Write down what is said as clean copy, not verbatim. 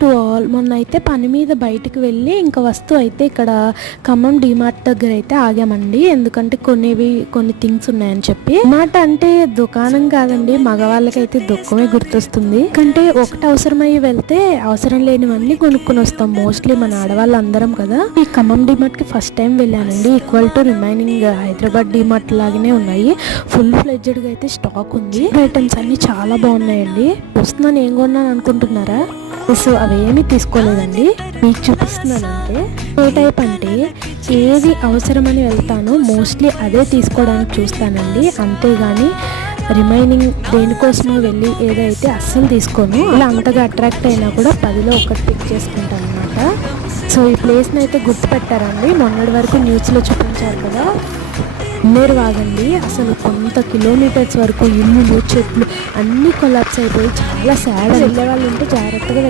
To all మొన్న అయితే పని మీద బయటకు వెళ్ళి ఇంకా వస్తువు అయితే ఇక్కడ ఖమ్మం డిమార్ట్ దగ్గర అయితే ఆగామండి. ఎందుకంటే కొన్ని థింగ్స్ ఉన్నాయని చెప్పి. డిమార్ట్ అంటే దుకాణం కాదండి, మగవాళ్ళకైతే దుఃఖమే గుర్తొస్తుంది. అంటే ఒకటి అవసరమయ్యి వెళ్తే అవసరం లేనివన్నీ కొనుక్కొని వస్తాం మోస్ట్లీ మన ఆడవాళ్ళు అందరం కదా. ఈ ఖమ్మం డిమార్ట్ కి ఫస్ట్ టైం వెళ్ళానండి. Equal to remaining Hyderabad DMart లాగానే ఉన్నాయి. ఫుల్ ఫ్లెడ్జ్డ్ గా అయితే స్టాక్ ఉంది. ఐటమ్స్ అన్ని చాలా బాగున్నాయండి. వస్తున్నాను ఏం కొన్నాను అనుకుంటున్నారా? సో అవేమీ తీసుకోలేదండి, మీకు చూపిస్తున్నానంటే ఏ టైప్ అంటే ఏది అవసరమని వెళ్తానో మోస్ట్లీ అదే తీసుకోవడానికి చూస్తానండి. అంతేగాని రిమైనింగ్ దేనికోసమో వెళ్ళి ఏదైతే అస్సలు తీసుకోను. ఇలా అంతగా అట్రాక్ట్ అయినా కూడా 10లో ఒకటి పిక్ చేసుకుంటాను అనమాట. సో ఈ ప్లేస్ని అయితే గుర్తుపెట్టారండి, మొన్నటి వరకు న్యూస్లో చూపించారు కదా. మీరు వాగండి, అసలు కొంత కిలోమీటర్స్ వరకు ఇల్లులు చెట్లు అన్నీ కొలాప్స్ అయిపోయి చాలా సాడ్. వెళ్ళే వాళ్ళు ఉంటే జాగ్రత్తగా